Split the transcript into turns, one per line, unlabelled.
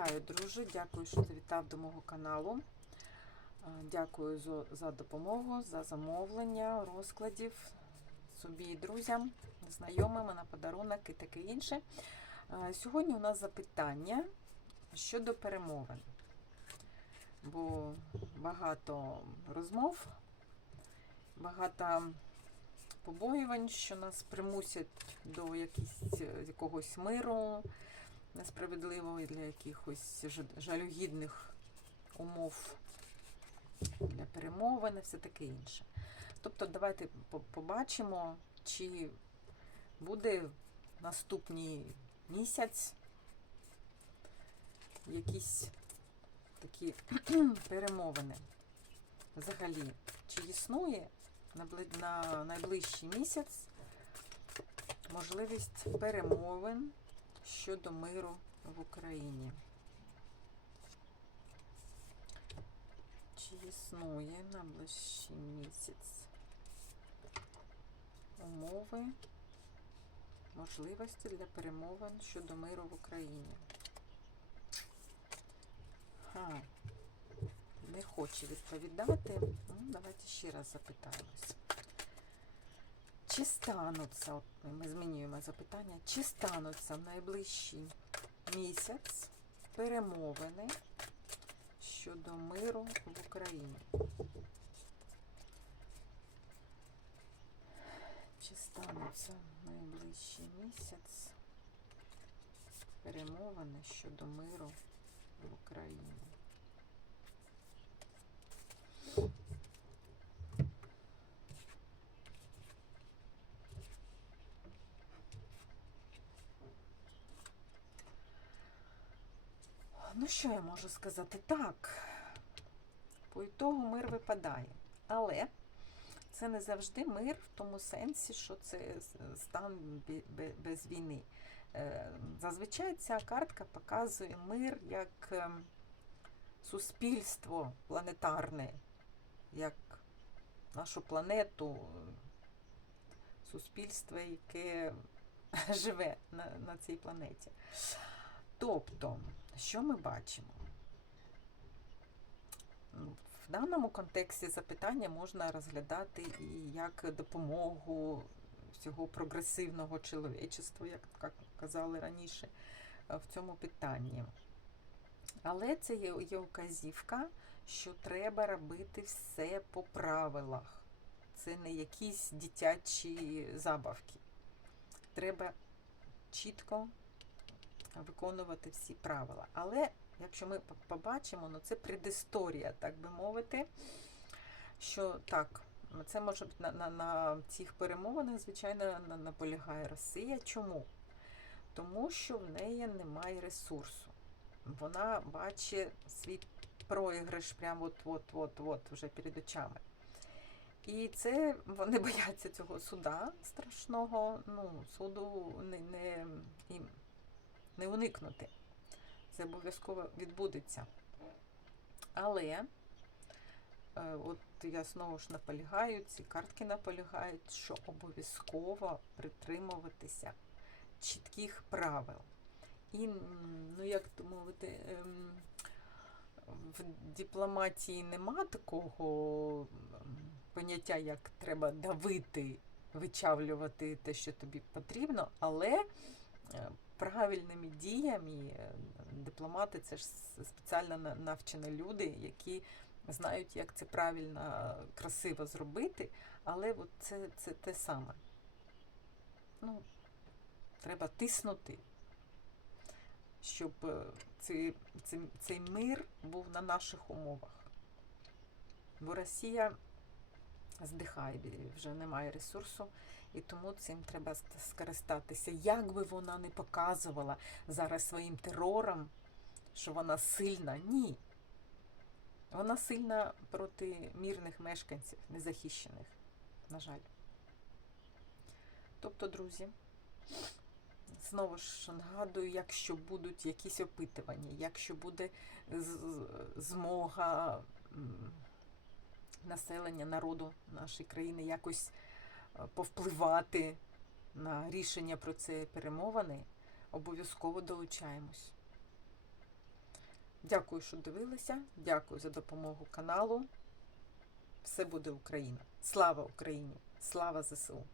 Вітаю, друже! Дякую, що завітав до мого каналу. Дякую за, допомогу, за замовлення, розкладів собі і друзям, знайомим на подарунок і таке інше. Сьогодні у нас запитання щодо перемовин. Бо багато розмов, багато побоювань, що нас примусять до якогось миру несправедливого і для якихось жалюгідних умов для перемовин і все таке інше. Тобто, давайте побачимо, чи буде наступний місяць якісь такі перемовини. Взагалі, чи існує на найближчий місяць можливість перемовин щодо миру в Україні. Чи існує на ближчий місяць умови, можливості для перемовин щодо миру в Україні? Ха, не хоче відповідати. Ну, давайте ще раз запитаємось. Чи стануться, ми змінюємо запитання, чи стануться в найближчий місяць перемовини щодо миру в Україні? Чи стануться в найближчий місяць перемовини щодо миру в Україні? Ну, що я можу сказати? Так, по ітогу мир випадає. Але це не завжди мир в тому сенсі, що це стан без війни. Е, Зазвичай ця картка показує мир як ем, суспільство планетарне, як нашу планету, суспільство, яке живе на, на цій планеті. Тобто, що ми бачимо? Ну, В даному контексті запитання можна розглядати і як допомогу всього прогресивного чоловічества, як казали раніше е, в цьому питанні. Але це є, є указівка, що треба робити все по правилах. Це не якісь дитячі забавки. Треба чітко виконувати всі правила. Але якщо ми побачимо, ну це предісторія, так би мовити, що так, це може бути на, на, на цих перемовинах, звичайно, на- наполягає Росія. Чому? Тому що в неї немає ресурсу. Вона бачить свій проіграш прямо от-от-от-от вже перед очами. І це вони бояться цього суда страшного. Ну, суду не, не, не уникнути. Це обов'язково відбудеться. Але, е, от я знову ж наполягаю, ці картки наполягають, що обов'язково притримуватися чітких правил. І, ну як то мовити, ем, в дипломатії нема такого поняття, як треба давити, вичавлювати те, що тобі потрібно, але правильними діями е, дипломати це ж спеціально навчені люди, які знають, як це правильно, красиво зробити, але от це, це те саме. Ну, треба тиснути, щоб е, цей, цей, цей мир був на наших умовах. Бо Росія здихає, вже немає ресурсу, і тому цим треба скористатися. Як би вона не показувала зараз своїм терором, що вона сильна, ні. Вона сильна проти мирних мешканців, незахищених, на жаль. Тобто, друзі, знову ж нагадую, якщо будуть якісь опитування, якщо буде змога населення, народу нашої країни якось е, повпливати на рішення про це перемовини, обов'язково долучаємось. Дякую, що дивилися. Дякую за допомогу каналу. Все буде Україна. Слава Україні! Слава ЗСУ!